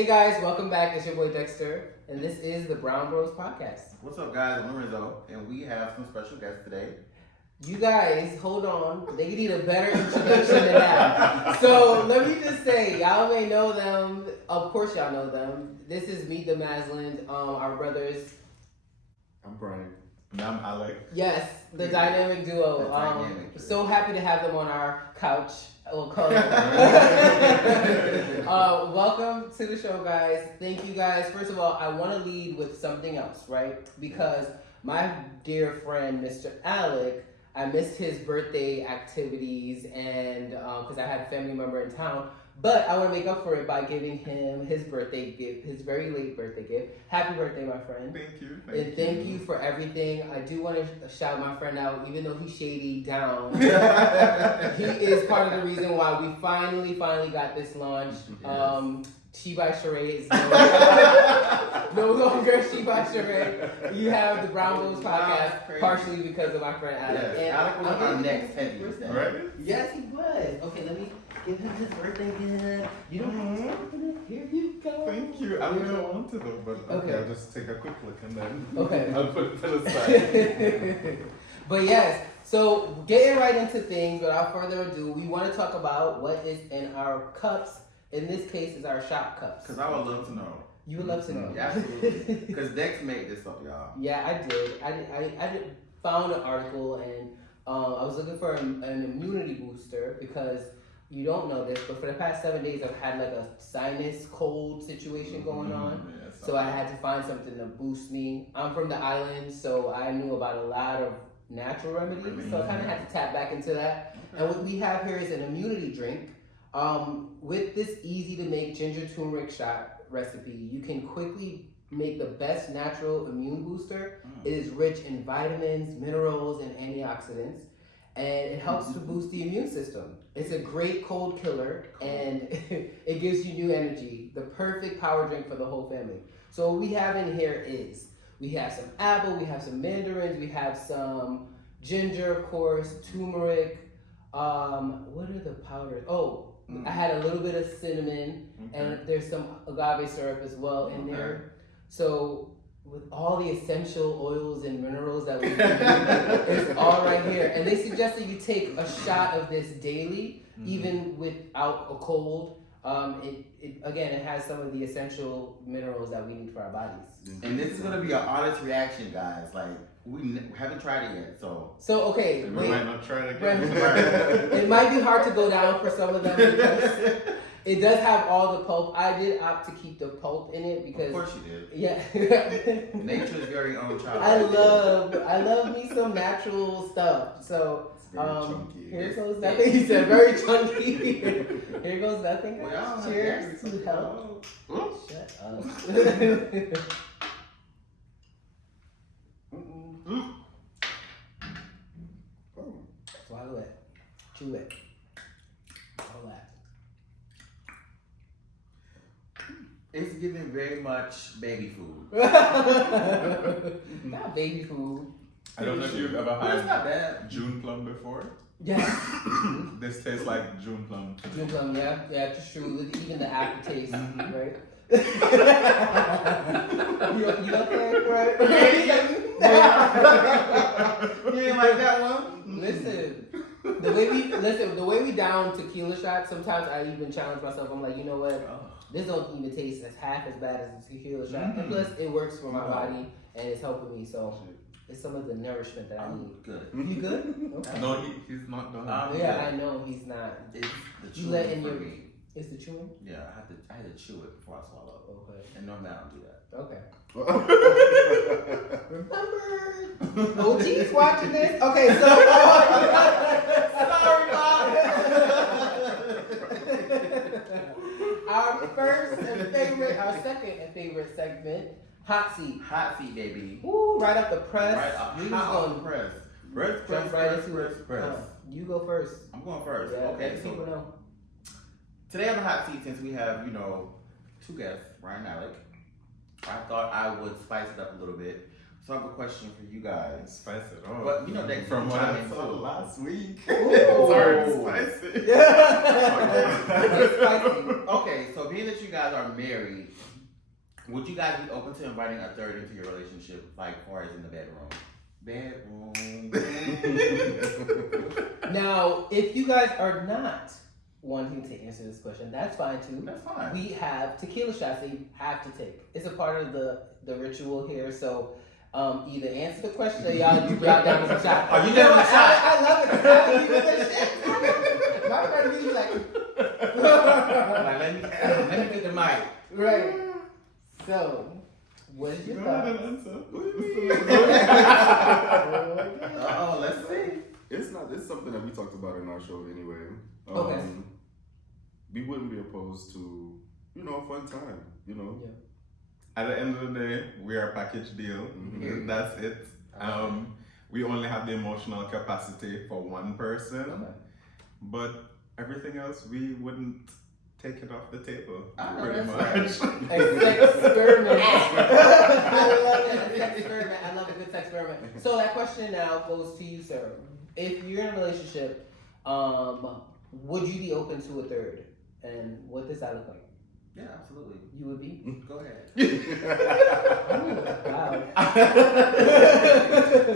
Hey guys, welcome back. It's your boy Dexter, and this is the Brown Bros Podcast. What's up, guys? I'm Lorenzo, and we have some special guests today. You guys, hold on. They need a better introduction than that. So let me just say, y'all may know them. Of course, y'all know them. This is Meet the Mazelins, our brothers. I'm Brian. And I'm Alec. Yes, the dynamic duo. So happy to have them on our couch. We'll call it. Welcome to the show, guys. Thank you, guys. First of all, I want to lead with something else, right? Because my dear friend, Mr. Alec, I missed his birthday activities and because I had a family member in town. But I want to make up for it by giving him his birthday gift, his very late birthday gift. Happy birthday, my friend. Thank you. Thank you for everything. I do want to shout my friend out, even though he's shady down. He is part of the reason why we finally got this launched. Yes. She by Sheree is no longer She by Sheree. You have the Brown Bros Podcast, partially because of my friend Alec. Yes, And Alec was our next heavy. Right? Yes, he was. Okay, let me give him his birthday gift. You don't have to open it. Here you go. Thank you. I really don't want to though, but okay, I'll just take a quick look and then I'll put it to the side. But yes, so getting right into things, without further ado, we want to talk about what is in our cups. In this case, is our shop cups. Because I would love to know. You would love to know. Yeah, absolutely. Because Dex made this up, y'all. Yeah, I did. I found an article and I was looking for an immunity booster because you don't know this, but for the past 7 days I've had like a sinus cold situation going on. Yes, So I had to find something to boost me. I'm from the island, so I knew about a lot of natural remedies. So I kind of had to tap back into that. And what we have here is an immunity drink. With this easy to make ginger turmeric shot recipe, you can quickly make the best natural immune booster. It is rich in vitamins, minerals, and antioxidants, and it helps to boost the immune system. It's a great cold killer, and it gives you new energy. The perfect power drink for the whole family. So what we have in here is, we have some apple, we have some mandarins, we have some ginger, of course, turmeric. What are the powders? I had a little bit of cinnamon, and there's some agave syrup as well in there. So with all the essential oils and minerals that we need, it's all right here. And they suggest that you take a shot of this daily, even without a cold. It has some of the essential minerals that we need for our bodies. And this is going to be an honest reaction, guys. Like, we haven't tried it yet, so okay, we wait. might not try it again. It might be hard to go down for some of them because it does have all the pulp. I did opt to keep the pulp in it because, of course you did. Yeah. Nature's very own child. I love me some natural stuff. So Very chunky. here goes nothing. He said very chunky. Here goes nothing. Well, Cheers to health. Shut up. Swallow it. Chew it. All that. It's giving very much baby food. Not baby food. I don't know if you've ever But it's not had bad. June plum before. Yeah. This tastes like June plum. June plum, yeah, it's true. Even the aftertaste, right? you okay, right? You ain't like that one? Listen, the way we down tequila shots, sometimes I even challenge myself. I'm like, you know what? This don't even taste as half as bad as a tequila shot. And plus, it works for my body and it's helping me. So it's some of the nourishment that I need. Good. You good? Okay. No, he's not done. Yeah, I know he's not. It's the You let chewing in for your. me. It's the chewing. Yeah, I had to chew it before I swallow. Okay. And normally I don't do that. Okay. Remember, OG's watching this. Okay, so sorry, Bob. Our second and favorite segment, hot seat. Hot seat, baby. Woo, right off the press. Right off, You hot was off the press. jump right into it. You go first. I'm going first. Yeah, Okay, let people so know. today on the hot seat, since we have, two guests, Brian and Alec, I thought I would spice it up a little bit So I have a question for you guys. Spice it up. But you know that from what I into saw last week. Ooh. Sorry, spicy. It's spicy. Okay, so being that you guys are married, would you guys be open to inviting a third into your relationship, like far as in the bedroom? Now, if you guys are not wanting to answer this question, that's fine too. That's fine. We have tequila shots that you have to take. It's a part of the ritual here. So either answer the question or y'all down with some shot. Oh, you down with a shot? I love it. I love it. My friend be like, Like, let me get the mic. right. So, what is your thought? Oh, let's see. It's something that we talked about in our show anyway. Okay. We wouldn't be opposed to, a fun time, Yeah. At the end of the day, we are a package deal. Mm-hmm. That's it. We only have the emotional capacity for one person, Okay. but everything else we wouldn't take it off the table. Pretty much. A sex experiment. I love it. A sex experiment. I love a good sex experiment. So that question now goes to you, Sarah. If you're in a relationship, would you be open to a third? And what does that look like? Yeah, absolutely. You would be? Go ahead. Wow.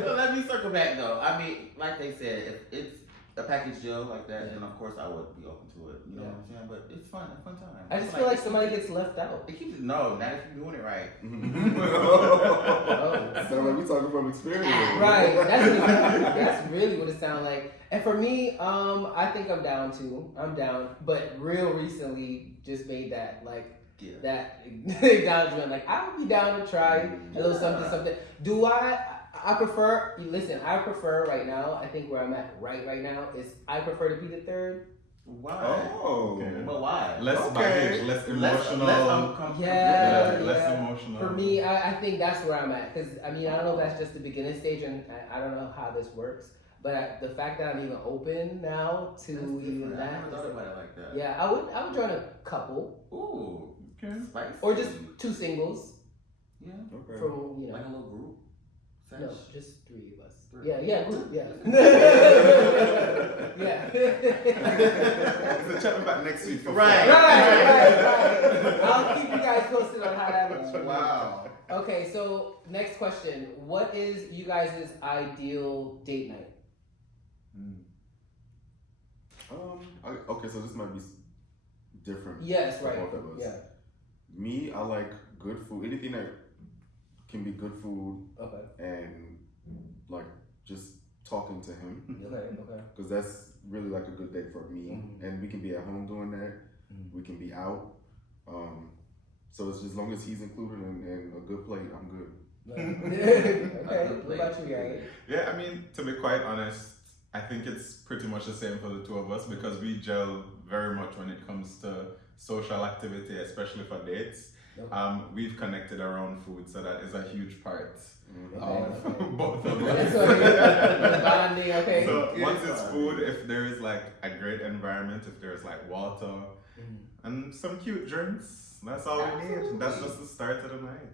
So let me circle back though. I mean, like they said, if it's a package deal like that, then of course I would be open to it. You know what I'm saying? But it's fun, a fun time. I just feel like somebody gets left out. It keeps no, not if you're doing it right. Sound like we talking from experience. Right. That's really what it sounds like. And for me, I think I'm down too. I'm down. But real recently just made that that acknowledgement. Like I would be down to try a little something. Do I prefer right now, I think where I'm at right now is I prefer to be the third. Why? Oh. Okay. But why? Less baggage, less emotional. Less uncomfortable. Yeah. Less emotional. For me, I think that's where I'm at. Because, I mean, I don't know if that's just the beginning stage, and I don't know how this works. But the fact that I'm even open now to even I that. never thought about it like that. Yeah, I would join a couple. Ooh. Okay. Spicy. Or just two singles. Yeah. Okay. From, Like a little group. No, just three of us. Three. Yeah, group, yeah. Yeah. So check me back next week for Right. Right. I'll keep you guys posted on how that looks. Wow. Okay, so next question. What is you guys' ideal date night? Okay, so this might be different. Yes, for right. both of us. Yeah. Me, I like good food. Anything that can be good food Okay. and like just talking to him, Okay. because that's really like a good date for me. And we can be at home doing that. We can be out. So it's just as long as he's included and a good plate, I'm good. Okay. What about you, guys? Yeah, I mean, to be quite honest, I think it's pretty much the same for the two of us because we gel very much when it comes to social activity, especially for dates. Okay. We've connected around food, so that is a huge part Okay. of both of That's us. okay. Bonding, okay. So once it's food, if there is like a great environment, if there's like water and some cute drinks, that's all we need. That's just the start of the night.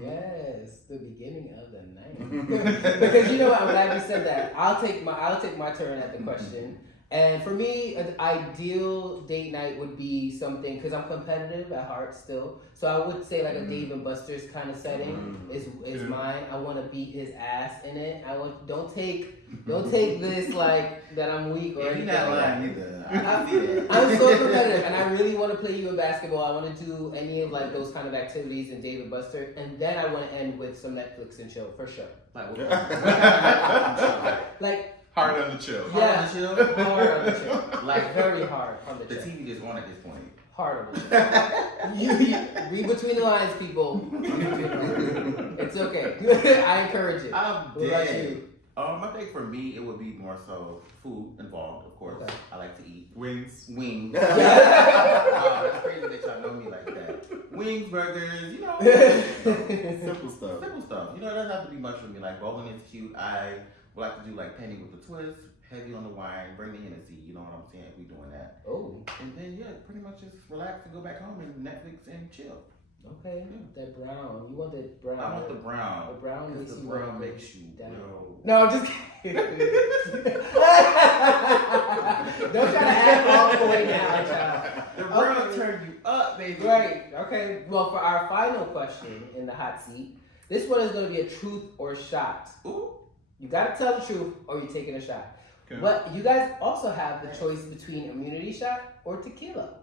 Yes, the beginning of the night. Because you know what, I'm glad you said that. I'll take my turn at the question. And for me, an ideal date night would be something, because I'm competitive at heart still. So I would say like a Dave and Buster's kind of setting is mine. I want to beat his ass in it. Don't take this like that I'm weak or anything. You're not like lying that. either. I'm so competitive, and I really want to play you in basketball. I want to do any of like those kind of activities in Dave and Buster, and then I want to end with some Netflix and chill for sure. Like. Hard on the chill. Yeah, Hard on the chill? Hard on the chill. Like very hard on the The chill. TV just on at this point. Hard on the chill. you read between the lines, people. It's okay. I encourage it. I'm What about dead. you? I think for me it would be more so food involved, of course. Okay. I like to eat Wings. wings. That's crazy that y'all know me like that. Wings, burgers, you know. Simple stuff. Simple stuff. You know, it doesn't have to be much for me. Like bowling is cute. I would like to do like penny with a twist, heavy on the wine, bring the Hennessy. You know what I'm saying? We doing that. Oh. And then pretty much just relax and go back home and Netflix and chill. Okay, that brown. You want that brown? I want the brown. The brown makes Because you the brown want makes you. down. Yo. No, I'm just kidding. Don't try to act all the way down, child. The brown Okay. turn you up, baby. Right. Okay. Well, for our final question in the hot seat, this one is going to be a truth or shot. Ooh. You got to tell the truth, or you're taking a shot. Okay. But you guys also have the choice between immunity shot or tequila.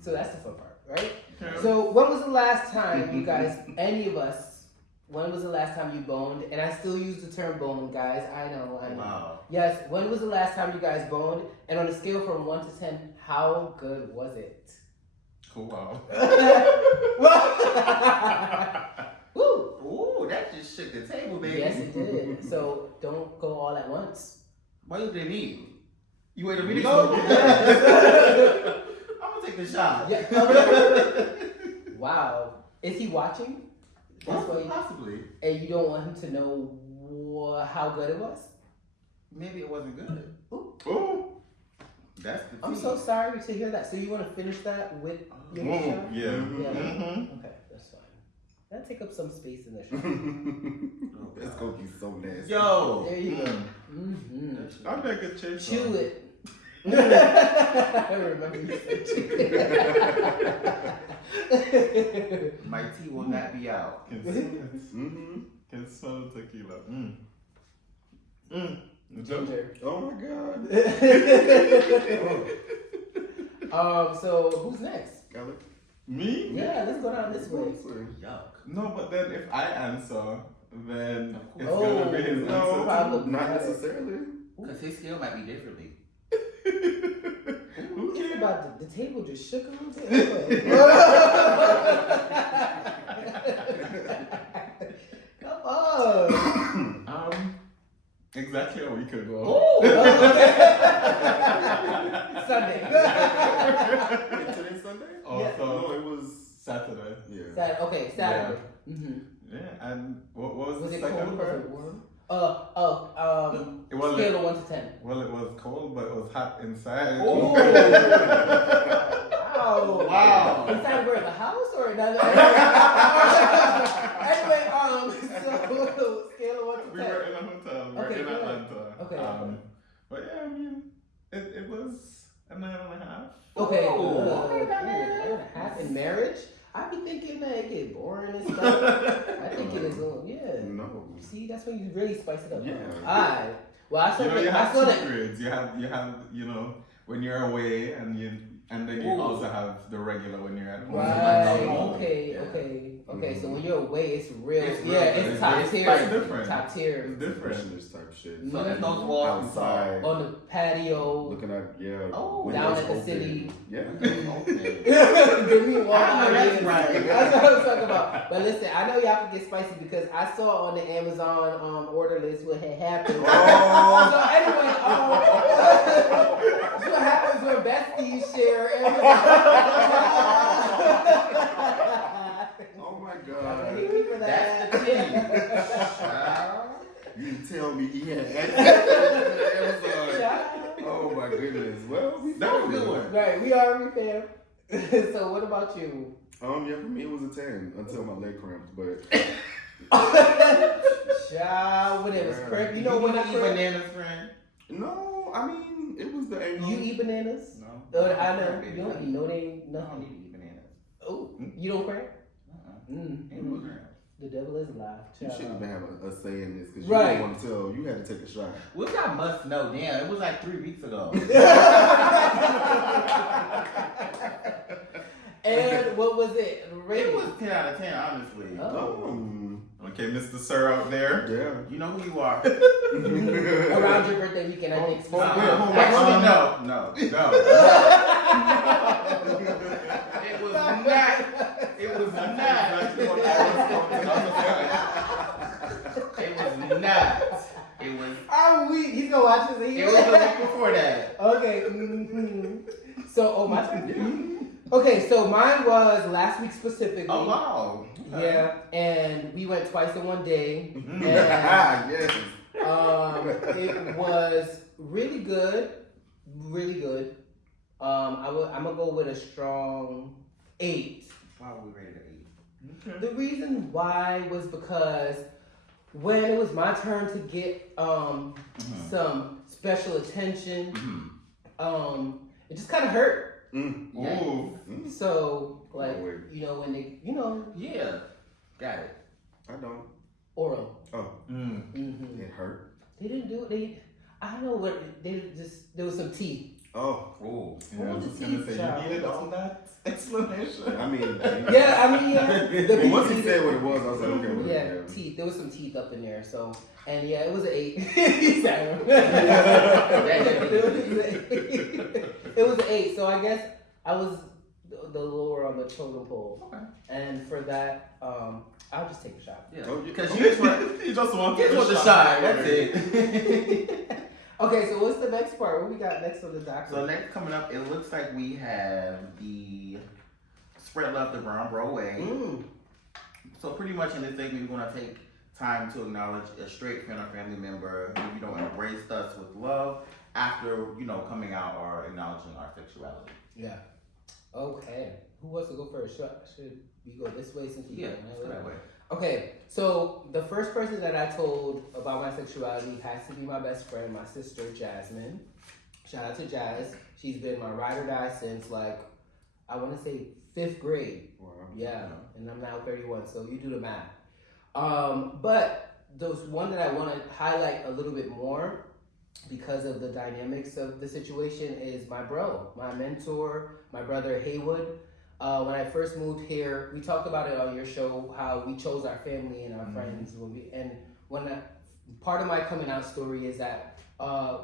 So that's the fun part, right? Okay. So when was the last time you guys, any of us, when was the last time you boned? And I still use the term bone, guys. I know. Wow. Yes, when was the last time you guys boned? And on a scale from 1 to 10, how good was it? Cool. Wow. Woo! Ooh, that just shook the table, baby. Yes, it did. So don't go all at once. Why you didn't eat? You waited for me to go? I'm gonna take the shot. Yeah. Okay. Wow. Is he watching? That's why. Possibly. And you don't want him to know how good it was? Maybe it wasn't good. Ooh. That's the I'm tea. so sorry to hear that. So you want to finish that with your Ooh, show? yeah. Yeah. Mm-hmm. Okay, that's fine. That'll take up some space in the show. That's gonna be so nasty. Yo. There you go. Mm-hmm. I'll make a change. Chew it. I remember you said chew it. My tea will not be out. Can smell it. Mm-hmm. Can smell the tequila. Ginger. Oh my god. So who's next? Alex? Me? Yeah, let's go down this way. Yuck. No, but then if I answer, then it's Oh, gonna be his no, answer. probably. Not necessarily. Because his skill might be differently. Who It's cares? about the table just shook a little bit. Come on. Exactly a week ago. Oh, Sunday. Today's Sunday? Also, No, it was Saturday. yeah. Okay, Saturday. Mm-hmm. Yeah, and what was Was the it second cold? Was part? it warm? It was Scale of 1 to 10. Well, it was cold, but it was hot inside. Oh. Wow. Wow. Inside where, the house or another? Anyway, so scale of 1 to 10. We were in a hotel. We were Okay, in good. Atlanta. Okay. But yeah, I mean, it was a 9.5. Okay, Oh, good. okay, that Ooh, 9.5 in marriage? I be thinking that it get boring and stuff. I think it is, yeah. No. See, that's when you really spice it up. Yeah. Alright. Well, I saw You know, you that. have I saw two that. grades. You have, when you're away, and then you Ooh. also have the regular when you're at home. Right. Oh, Okay. yeah. Okay. So when you're away, it's real. It's real. Yeah, it's It's top different. tier. It's different. Top tier. It's different. Freshness type shit. So there's no walls Outside. On the patio. Looking at, yeah. Oh, windows down at the open. city. Yeah. Okay. Give me one. I know that's right. That's what I'm talking about. But listen, I know y'all can get spicy because I saw on the Amazon order list what had happened. Oh. So anyway, that's what happens when besties share Amazon. Oh my Y'all god. can hate me for that. That's the tea. You didn't tell me he had access to the Amazon. Child. Oh my goodness. Well, That was a good one. Right, we already fam. So what about you? Yeah, for me it was a 10 until my leg cramped, but Child, when it was cramp, you know when I eat cramp? bananas, friend? no, I mean it was the angle. You eat bananas? No. I know. You don't eat no name, I don't nothing. need to eat bananas. Oh, you don't cramp? Ain't no crap. The devil is alive. You Child. shouldn't even have a say in this because you Right. didn't want to tell. You had to take a shot. Which I must know. Damn, it was like 3 weeks ago. And what was it? It was 10 out of 10, honestly. Oh. Okay, Mr. Sir out there. Yeah. You know who you are. Around your birthday weekend, I think. Actually, no. It was not. It was not. It was not. It was. I'm weak. He's gonna watch this. It was the week before that. Okay. So, my turn. Okay, so mine was last week specifically. Oh wow. Yeah, and we went twice in one day. And, Yes. it was really good, really good. I'm gonna go with a strong 8. Why are we rated at 8? Okay. The reason why was because when it was my turn to get some special attention, it just kind of hurt. Ooh. So, like, you know, when they, you know. Yeah. Got it. I don't. Oral. Oh. Mm-hmm. It hurt. They didn't do it. I don't know what, there was some teeth. Oh. Ooh. Yeah, I was just gonna say, you needed all that explanation. I mean. Yeah. But once he said what it was, I was like, okay. Well, yeah, teeth. There was some teeth up in there. So, and yeah, it was an 8. It was an 8. So I guess I was the lower on the totem pole. Okay. And for that, I'll just take a shot. Yeah. Oh, Because You just want the shot. That's it. Okay, so what's the next part? What we got next on the docket? So next coming up, it looks like we have the Spread Love the Brown Bro Way. So pretty much in this segment, we're going to take time to acknowledge a straight friend or family member who, you know, embraced us with love after, you know, coming out or acknowledging our sexuality. Yeah. Okay. Who wants to go first? Should we go this way since we Yeah, go let's go that way. Okay, so the first person that I told about my sexuality has to be my best friend, my sister, Jasmine. Shout out to Jazz. She's been my ride or die since, like, I want to say 5th grade. Wow. Yeah, and I'm now 31, so you do the math. But those one that I want to highlight a little bit more because of the dynamics of the situation is my bro, my mentor, my brother Haywood. When I first moved here, we talked about it on your show, how we chose our family and our friends. Part of my coming out story is that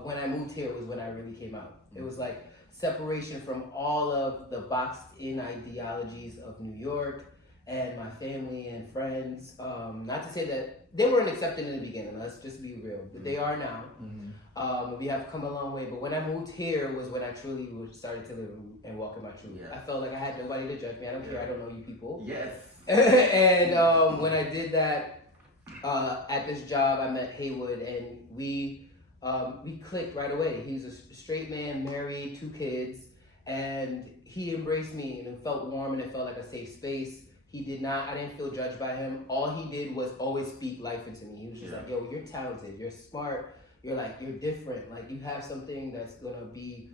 when I moved here was when I really came out. It was like separation from all of the boxed in ideologies of New York and my family and friends. Not to say that they weren't accepted in the beginning, let's just be real, but they are now. We have come a long way, but when I moved here was when I truly started to live and walk in my truth. Yeah. I felt like I had nobody to judge me. I don't care, I don't know you people. Yes. And when I did that at this job, I met Haywood, and we clicked right away. He's a straight man, married, 2 kids, and he embraced me, and it felt warm, and it felt like a safe space. I didn't feel judged by him. All he did was always speak life into me. He was just like, yo, you're talented, you're smart, you're different, like you have something that's gonna be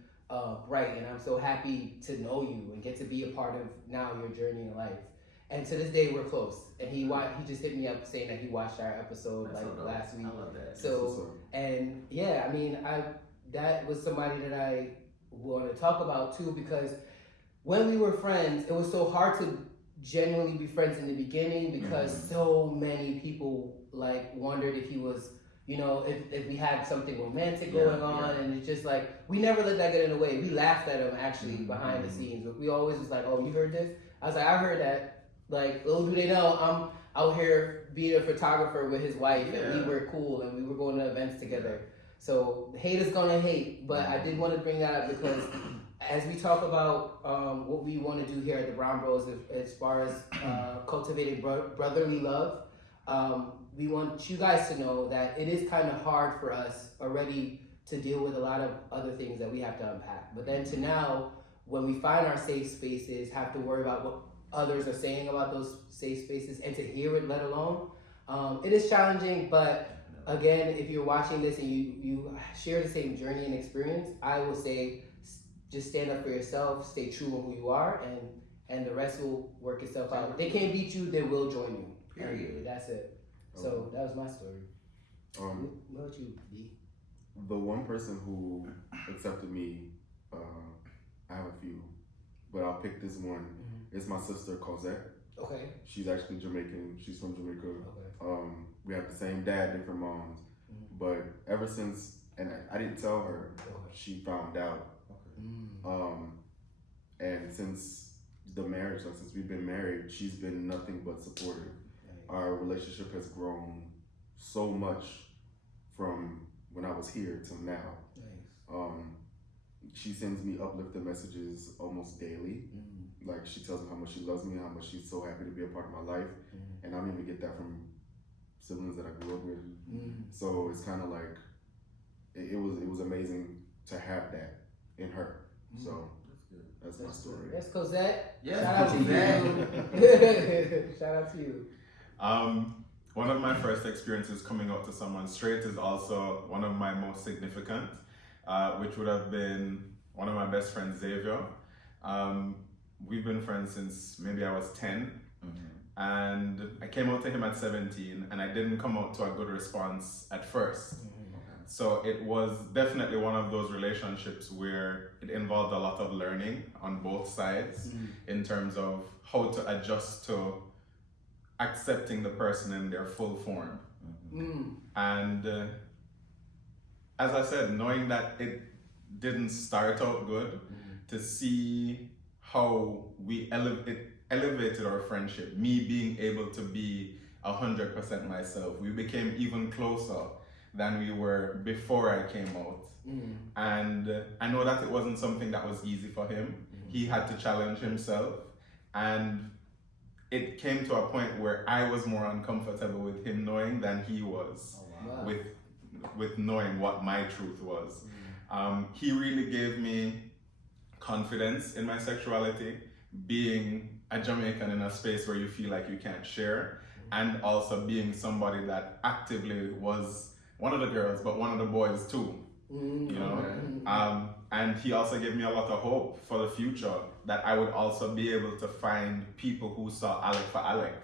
bright, and I'm so happy to know you and get to be a part of now your journey in life. And to this day, we're close. And he just hit me up saying that he watched our episode last week. I love that. So, and yeah, I mean, that was somebody that I want to talk about too, because when we were friends, it was so hard to genuinely be friends in the beginning because so many people like wondered if he was, you know, if we had something romantic going on, and it's just like, we never let that get in the way. We laughed at him actually behind the scenes, but we always was like, oh, you heard this? I was like, I heard that. Like, little do they know, I'm out here being a photographer with his wife, and we were cool, and we were going to events together. So hate is gonna hate, but I did want to bring that up because as we talk about what we want to do here at the Brown Bros, as far as cultivating brotherly love, we want you guys to know that it is kind of hard for us already to deal with a lot of other things that we have to unpack. But then to now, when we find our safe spaces, have to worry about what others are saying about those safe spaces and to hear it, let alone, it is challenging. But again, if you're watching this and you share the same journey and experience, I will say just stand up for yourself, stay true to who you are, and the rest will work itself out. If they can't beat you, they will join you. Period. That's it. So that was my story. What about you, D? The one person who accepted me, I have a few, but I'll pick this one. It's my sister Cosette. Okay. She's actually Jamaican. She's from Jamaica. Okay. We have the same dad, different moms. But ever since, and I didn't tell her, she found out. And since the marriage, like since we've been married, she's been nothing but supportive. Our relationship has grown so much from when I was here till now. She sends me uplifting messages almost daily. Like, she tells me how much she loves me, how much she's so happy to be a part of my life. And I don't even get that from siblings that I grew up with. So it's kind of like, it was amazing to have that in her. So That's my story. Yes, Cosette. Yes, Shout out to Cosette. you. Shout out to you. One of my first experiences coming out to someone straight is also one of my most significant, which would have been one of my best friends, Xavier. We've been friends since maybe I was 10. And I came out to him at 17, and I didn't come out to a good response at first. So it was definitely one of those relationships where it involved a lot of learning on both sides in terms of how to adjust to accepting the person in their full form. And as I said, knowing that it didn't start out good, to see how we elevated our friendship, me being able to be 100% myself. We became even closer than we were before I came out. And I know that it wasn't something that was easy for him. He had to challenge himself, and it came to a point where I was more uncomfortable with him knowing than he was with knowing what my truth was. He really gave me confidence in my sexuality, being a Jamaican in a space where you feel like you can't share, and also being somebody that actively was one of the girls, but one of the boys too, you know? And he also gave me a lot of hope for the future, that I would also be able to find people who saw Alec for Alec,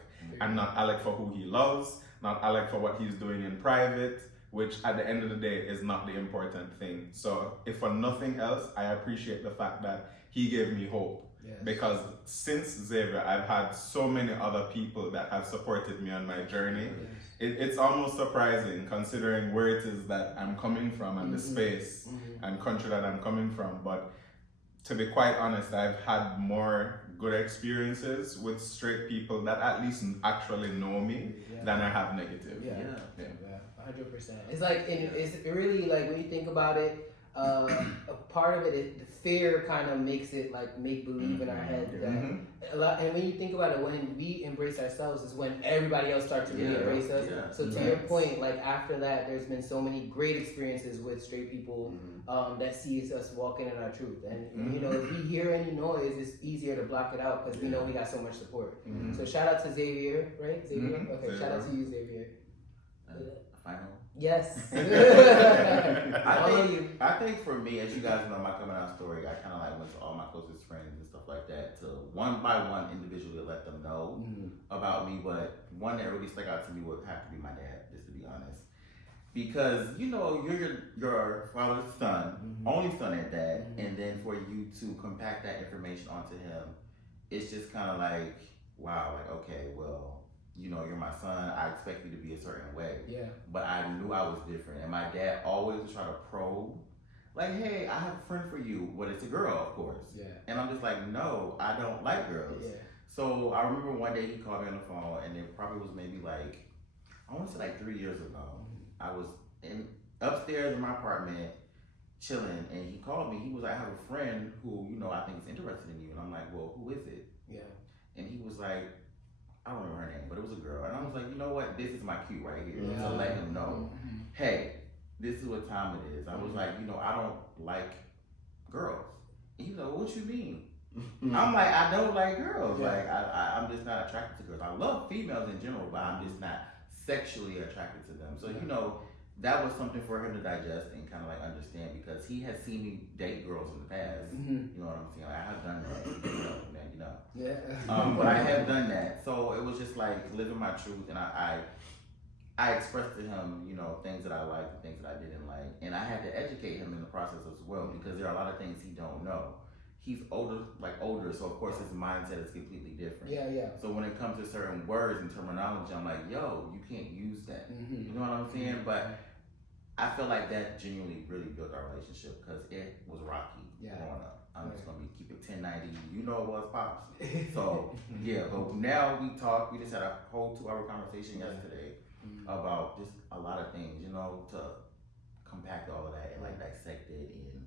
and not Alec for who he loves, not Alec for what he's doing in private, which at the end of the day is not the important thing. So if for nothing else, I appreciate the fact that he gave me hope. Because since Xavier, I've had so many other people that have supported me on my journey. It's almost surprising considering where it is that I'm coming from and the space and country that I'm coming from. But to be quite honest, I've had more good experiences with straight people that at least actually know me than I have negative. 100%. It's like, it's really like, when you think about it, a part of it is the fear kind of makes it like make believe in our head that a lot. And when you think about it, when we embrace ourselves is when everybody else starts to really embrace us. So to your point, like after that, there's been so many great experiences with straight people that sees us walking in our truth. And you know, if we hear any noise, it's easier to block it out because we know we got so much support. So shout out to Xavier, right? Xavier. Okay, Xavier. shout out to you, Xavier. Final. Yes. I think for me, as you guys know, my coming out story, I kind of like went to all my closest friends and stuff like that to one by one individually let them know about me. But one that really stuck out to me would have to be my dad, just to be honest, because you know you're your father's son, only son at that, and then for you to compact that information onto him, it's just kind of like, wow, like okay, well, you know, you're my son, I expect you to be a certain way. But I knew I was different. And my dad always would try to probe, like, hey, I have a friend for you. But it's a girl, of course. And I'm just like, no, I don't like girls. So I remember one day he called me on the phone, and it probably was maybe like, I want to say like 3 years ago. I was upstairs in my apartment, chilling, and he called me. He was like, I have a friend who, you know, I think is interested in you. And I'm like, well, who is it? And he was like, I don't remember her name, but it was a girl. And I was like, you know what? This is my cue right here. To let him know, hey, this is what time it is. I was like, you know, I don't like girls. And he's like, well, what you mean? I'm like, I don't like girls. Like, I'm just not attracted to girls. I love females in general, but I'm just not sexually attracted to them. So, you know, that was something for him to digest and kind of like understand, because he has seen me date girls in the past. You know what I'm saying? Like, I have done that. You know. But I have done that. So it was just like living my truth, and I expressed to him, you know, things that I liked and things that I didn't like. And I had to educate him in the process as well, because there are a lot of things he don't know. He's older, so of course his mindset is completely different. So when it comes to certain words and terminology, I'm like, yo, you can't use that. You know what I'm saying? But I feel like that genuinely really built our relationship, because it was rocky growing up. I'm just gonna keep it 1090. You know it was, Pops. So but now we talk. We just had a whole 2-hour conversation yesterday about just a lot of things, you know, to compact all of that and like dissect it and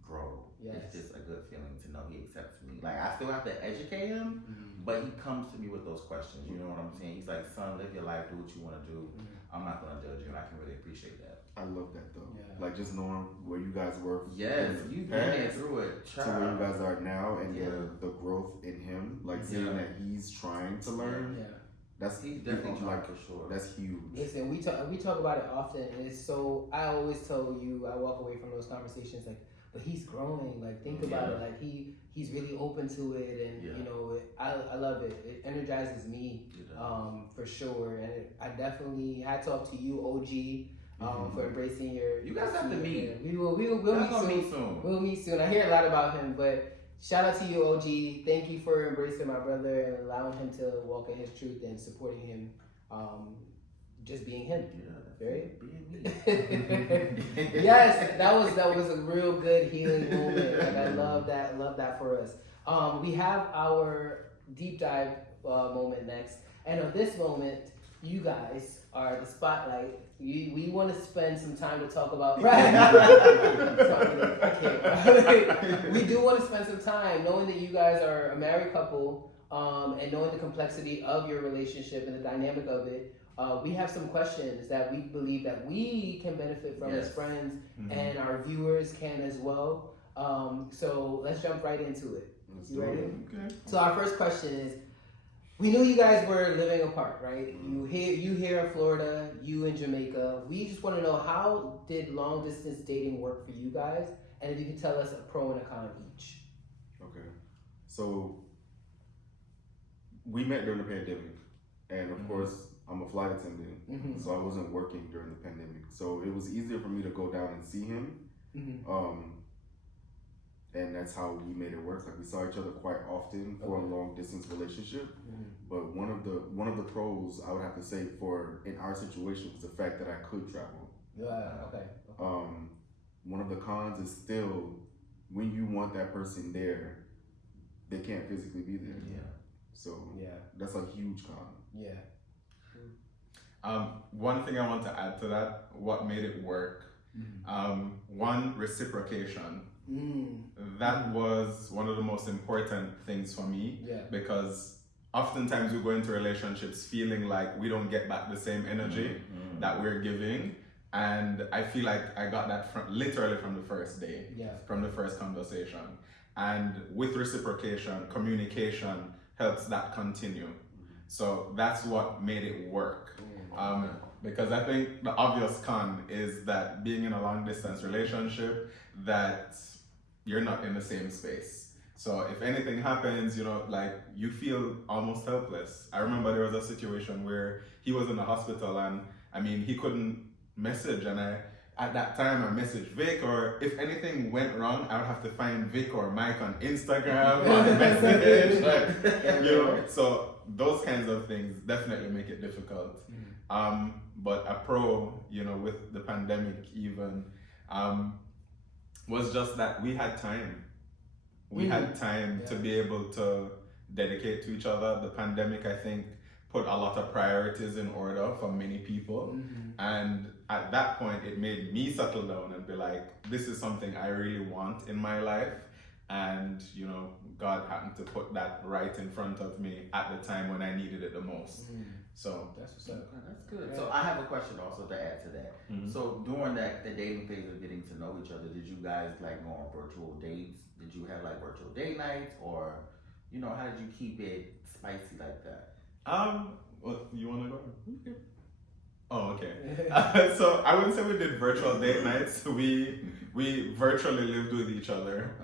grow. It's just a good feeling to know he accepts me. Like, I still have to educate him, but he comes to me with those questions. You know what I'm saying? He's like, son, live your life, do what you want to do. I'm not gonna judge you, and I can really appreciate that. I love that though. Yeah. Like just knowing where you guys were. Yes, you've been there through it. To where you guys are now, and the growth in him, like seeing that he's trying to learn. Yeah. That's he's definitely like for sure. That's huge. Listen, we talk about it often, and it's so. I always tell you, I walk away from those conversations like, but he's growing. Like, think about it. Like he's really open to it, and you know, I love it. It energizes me, for sure. And I definitely hats off to you, OG, for embracing your. You guys have to meet. We'll meet soon. We'll meet soon. I hear a lot about him, but. Shout out to you, OG. Thank you for embracing my brother and allowing him to walk in his truth and supporting him, just being him. Yeah, right? Being me. Yes, that was a real good healing moment. Like I love that for us. We have our deep dive moment next, and on this moment, you guys are the spotlight. We want to spend some time to talk about we do want to spend some time knowing that you guys are a married couple, and knowing the complexity of your relationship and the dynamic of it. We have some questions that we believe that we can benefit from as friends, and our viewers can as well. So let's jump right into it. You ready? Okay. So our first question is, we knew you guys were living apart, right? You here in Florida, you in Jamaica. We just want to know, how did long distance dating work for you guys? And if you can tell us a pro and a con each. Okay. So we met during the pandemic, and of course I'm a flight attendant, so I wasn't working during the pandemic. So it was easier for me to go down and see him. And that's how we made it work. Like we saw each other quite often for a long distance relationship. But one of the pros I would have to say for in our situation was the fact that I could travel. One of the cons is still when you want that person there, they can't physically be there. So that's a huge con. One thing I want to add to that, what made it work, one, reciprocation. That was one of the most important things for me, because oftentimes we go into relationships feeling like we don't get back the same energy that we're giving, and I feel like I got that literally from the first day, from the first conversation. And with reciprocation, communication helps that continue. So that's what made it work. Because I think the obvious con is that being in a long distance relationship, that you're not in the same space. So if anything happens, you know, like you feel almost helpless. I remember there was a situation where he was in the hospital, and I mean, he couldn't message, and at that time I messaged Vic, or if anything went wrong, I would have to find Vic or Mike on Instagram or message, like, you know. So those kinds of things definitely make it difficult. But a pro, you know, with the pandemic even, was just that we had time. We had time to be able to dedicate to each other. The pandemic, I think, put a lot of priorities in order for many people. And at that point, it made me settle down and be like, this is something I really want in my life. And, you know, God happened to put that right in front of me at the time when I needed it the most. So that's what's up. That's good. So I have a question also to add to that. So during the dating phase of getting to know each other, did you guys like go on virtual dates? Did you have like virtual date nights, or, you know, how did you keep it spicy like that? Well, you wanna go? Okay. Oh, okay. So I wouldn't say we did virtual date nights. We virtually lived with each other,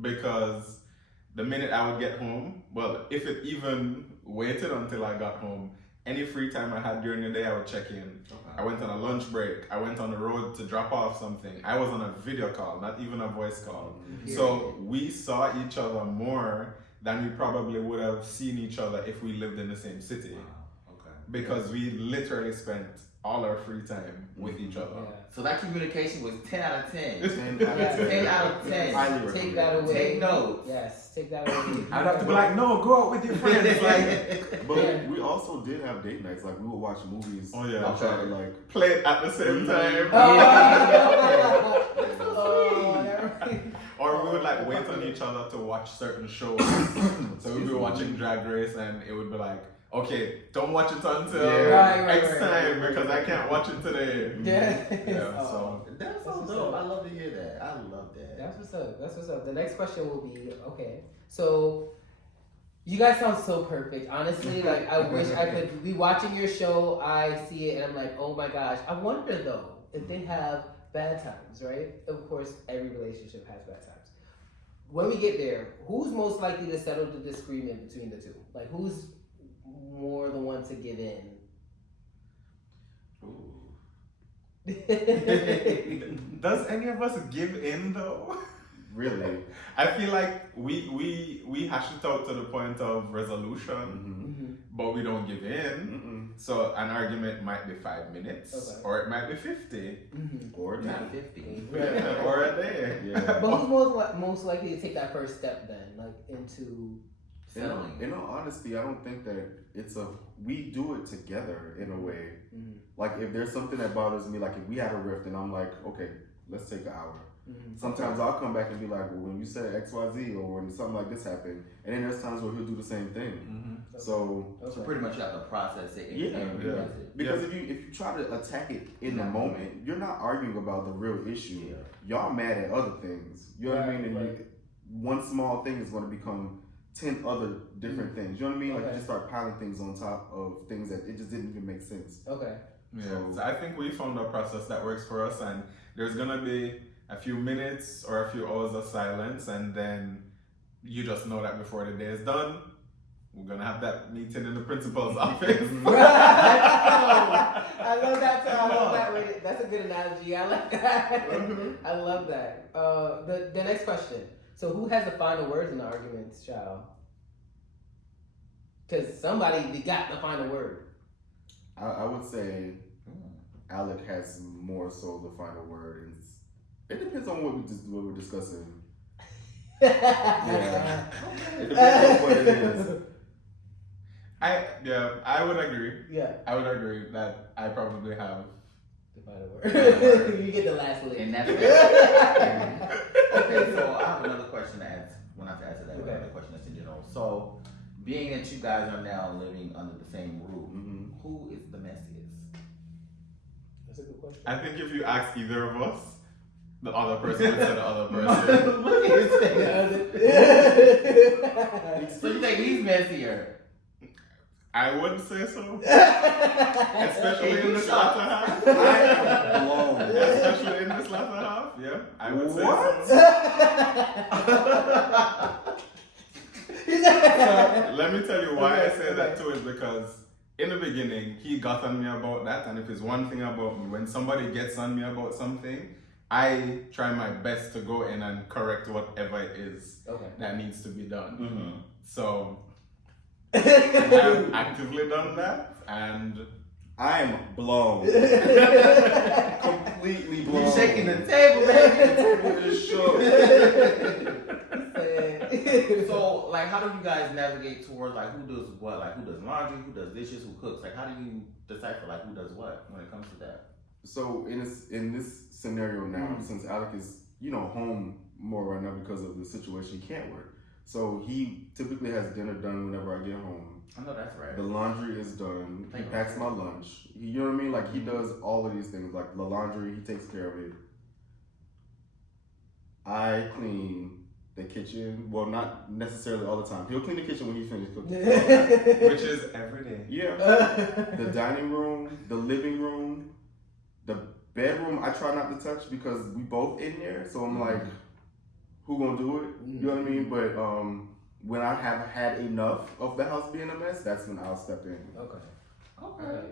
because the minute I would get home, well, if it even waited until I got home, any free time I had during the day, I would check in. I went on a lunch break. I went on the road to drop off something. I was on a video call, not even a voice call. So we saw each other more than we probably would have seen each other if we lived in the same city. Because we literally spent all our free time with each other. So that communication was 10 out of 10. 10 out of 10. 10 out of 10. Take that away. Take notes. Yes, take that away. I'd have to be like, no, go out with your friends. Like, but we also did have date nights. Like we would watch movies. Oh yeah. And try to like play it at the same time. Or we would like wait on each other to watch certain shows. So we'd be watching Drag Race and it would be like, okay, don't watch it until X time because I can't watch it today. So that's so dope. I love to hear that. I love that. That's what's up. That's what's up. The next question will be, okay, so you guys sound so perfect. Honestly, like I wish I could be watching your show. I see it and I'm like, oh my gosh. I wonder though if they have bad times, right? Of course, every relationship has bad times. When we get there, who's most likely to settle the disagreement between the two? Like, who's more the one to give in? Does any of us give in though? Really? I feel like we hash it out to the point of resolution, but we don't give in. So an argument might be 5 minutes, or it might be 50, or not 50, or a day. Yeah. But who's most likely to take that first step then, like into settling? In all honesty, I don't think that we do it together in a way. Like if there's something that bothers me, like if we had a rift and I'm like, okay, let's take an hour. Sometimes I'll come back and be like, well, when you said XYZ or when something like this happened, and then there's times where he'll do the same thing. So pretty much you have to process it and realize it. Because if you try to attack it in the moment, you're not arguing about the real issue. Y'all mad at other things. You know what I mean? And one small thing is going to become 10 other different things. You know what I mean? Like you just start piling things on top of things that it just didn't even make sense. So I think we found a process that works for us, and there's gonna be a few minutes or a few hours of silence, and then you just know that before the day is done, we're gonna have that meeting in the principal's office. I love that too. I love that. That's a good analogy. I like that. I love that. The next question. So who has the final words in the arguments, child? Because somebody got the final word. I would say Alec has more so the final word. It depends on what we're discussing. Yeah. It depends on what it is. I would agree. Yeah. I would agree that I probably have the final word. You get the last lick. And that's okay, so I have another question to ask. Well, not to answer that, but another question that's in general. So, being that you guys are now living under the same roof, who is the messiest? That's a good question. I think if you ask either of us, the other person would say the other person. Look at his face. So you think he's messier? I would say so. Especially in this latter half. I am blown. Especially in this latter half, yeah. I would say so. Let me tell you why I say that too is because in the beginning, he got on me about that, and if it's one thing about me, when somebody gets on me about something, I try my best to go in and correct whatever it is that needs to be done. So I have actively done that, and I'm blown. Completely blown. You're shaking the table, baby. The table is shook. So, like, how do you guys navigate towards, like, who does what? Like, who does laundry, who does dishes, who cooks? Like, how do you decipher, like, who does what when it comes to that? So, in this scenario now, since Alec is, home more right now because of the situation, he can't work. So, he typically has dinner done whenever I get home. I know that's right. The laundry is done. He packs my lunch. You know what I mean? Like, he does all of these things. Like, the laundry, he takes care of it. I clean the kitchen. Well, not necessarily all the time. He'll clean the kitchen when he finishes cooking. which is every day. Yeah. The dining room, the living room, the bedroom, I try not to touch because we both in there. So I'm like, who gonna do it? You know what I mean? But when I have had enough of the house being a mess, that's when I'll step in. Okay.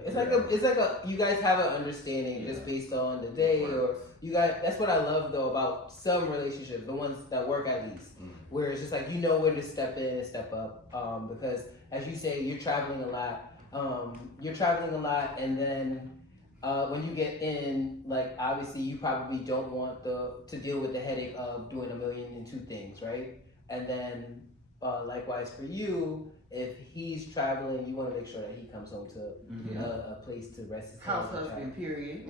It's like you guys have an understanding just based on the day, or you guys. That's what I love though about some relationships, the ones that work at least, where it's just like when to step in and step up. Because as you say, you're traveling a lot. And then when you get in, like obviously you probably don't want to deal with the headache of doing 1,000,002 things, right? And then likewise for you, if he's traveling, you want to make sure that he comes home to a place to rest his House head. husband, period.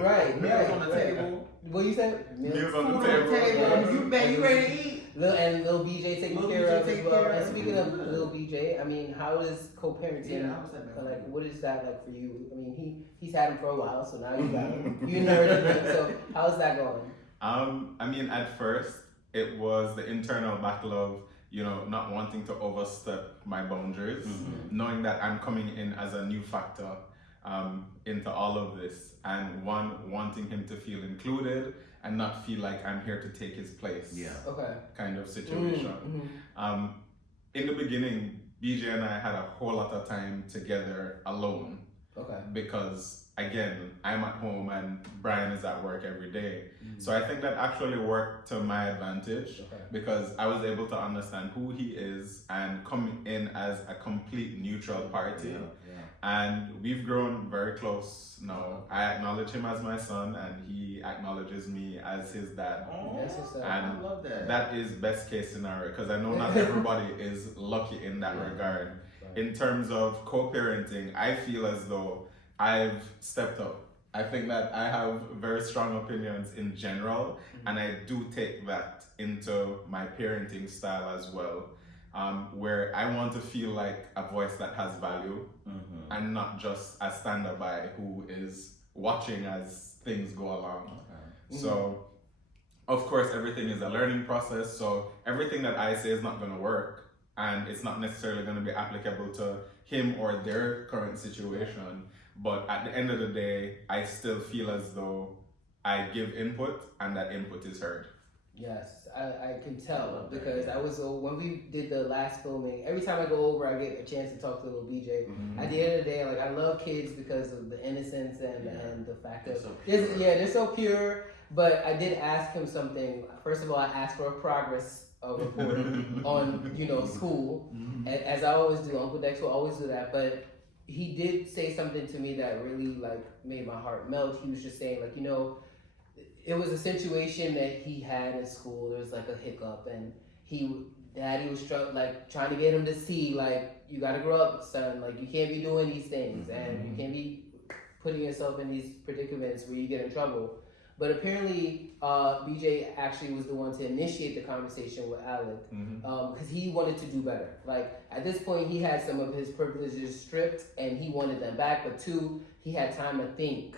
Right. Meals on the table. What you said? Meals on the Food on the table. table. You ready to eat? And Lil BJ taken Lil care BJ of as taken well. care And of. speaking of Lil BJ, I mean, how is co-parenting? Yeah, how was that, man? Like, what is that like for you? I mean, he's had him for a while, so now you got him. You inherited him. So how's that going? I mean, at first, it was the internal battle of, not wanting to overstep my boundaries, knowing that I'm coming in as a new factor into all of this, and wanting him to feel included and not feel like I'm here to take his place. Yeah. Okay. Kind of situation. In the beginning, BJ and I had a whole lot of time together alone. Okay. Because again, I'm at home and Brian is at work every day. So I think that actually worked to my advantage because I was able to understand who he is and come in as a complete neutral party. And we've grown very close now. I acknowledge him as my son and he acknowledges me as his dad. And And I love that. that is best case scenario because I know not everybody is lucky in that regard. In terms of co-parenting, I feel as though I've stepped up. I think that I have very strong opinions in general, and I do take that into my parenting style as well, where I want to feel like a voice that has value and not just a stand-by who is watching as things go along. So, of course, everything is a learning process, so everything that I say is not going to work, and it's not necessarily going to be applicable to him or their current situation. But at the end of the day, I still feel as though I give input and that input is heard. Yes, I can tell because I was when we did the last filming. Every time I go over, I get a chance to talk to little BJ. At the end of the day, like I love kids because of the innocence and the fact that they're so pure. But I did ask him something. First of all, I asked for a progress report on school, as I always do. Uncle Dex will always do that, but he did say something to me that really made my heart melt. He was just saying it was a situation that he had in school. There was a hiccup, and Daddy was trying to get him to see you got to grow up, son. You can't be doing these things, and you can't be putting yourself in these predicaments where you get in trouble. But apparently, BJ actually was the one to initiate the conversation with Alec because he wanted to do better. At this point, he had some of his privileges stripped and he wanted them back. But two, he had time to think.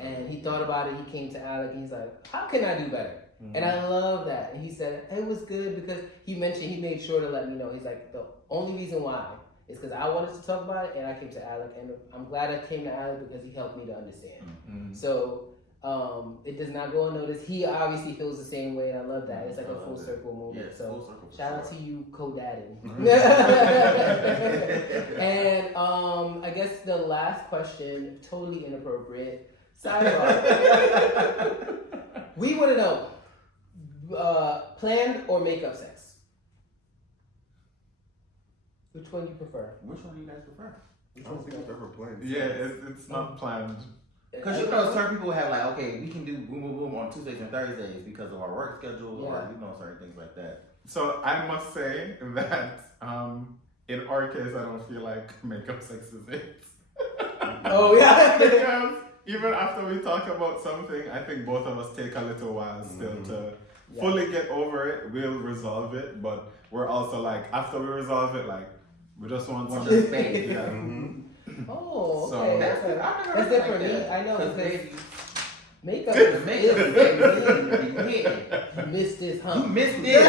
And he thought about it. He came to Alec and he's like, how can I do better? And I love that. And he said, it was good because he made sure to let me know. He's like, the only reason why is because I wanted to talk about it and I came to Alec. And I'm glad I came to Alec because he helped me to understand. So, it does not go unnoticed. He obviously feels the same way, and I love that. It's a full circle moment. Yes, so circle, shout out to you, co-dadding. And I guess the last question, totally inappropriate. Sidebar. We want to know, planned or make-up sex? Which one do you prefer? Which one do you guys prefer? I don't think I've ever planned. Yeah, it's not planned. Because certain people have we can do boom boom boom on Tuesdays and Thursdays because of our work schedule or certain things like that. So I must say that in our case, I don't feel like makeup sex is it. Oh yeah. Because even after we talk about something, I think both of us take a little while still to fully get over it. We'll resolve it, but we're also after we resolve it, we just want some space. Oh, So, okay. That's different. I know because makeup is you missed this, huh? You missed this.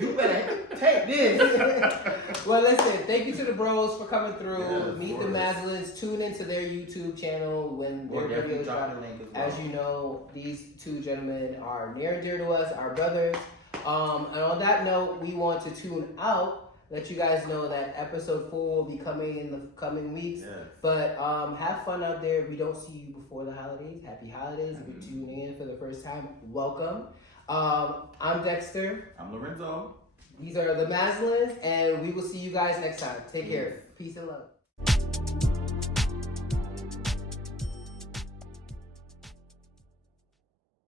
You better take this. Well, listen. Thank you to the bros for coming through. Yeah, Meet the Mazelins. Tune into their YouTube channel when their videos drop. As you know, these two gentlemen are near and dear to us, our brothers. And on that note, we want to tune out. Let you guys know that episode 4 will be coming in the coming weeks. Yes. But have fun out there. If we don't see you before the holidays, happy holidays. If you're tuning in for the first time, welcome. I'm Dexter. I'm Lorenzo. These are the Mazelins, and we will see you guys next time. Take care. Peace and love.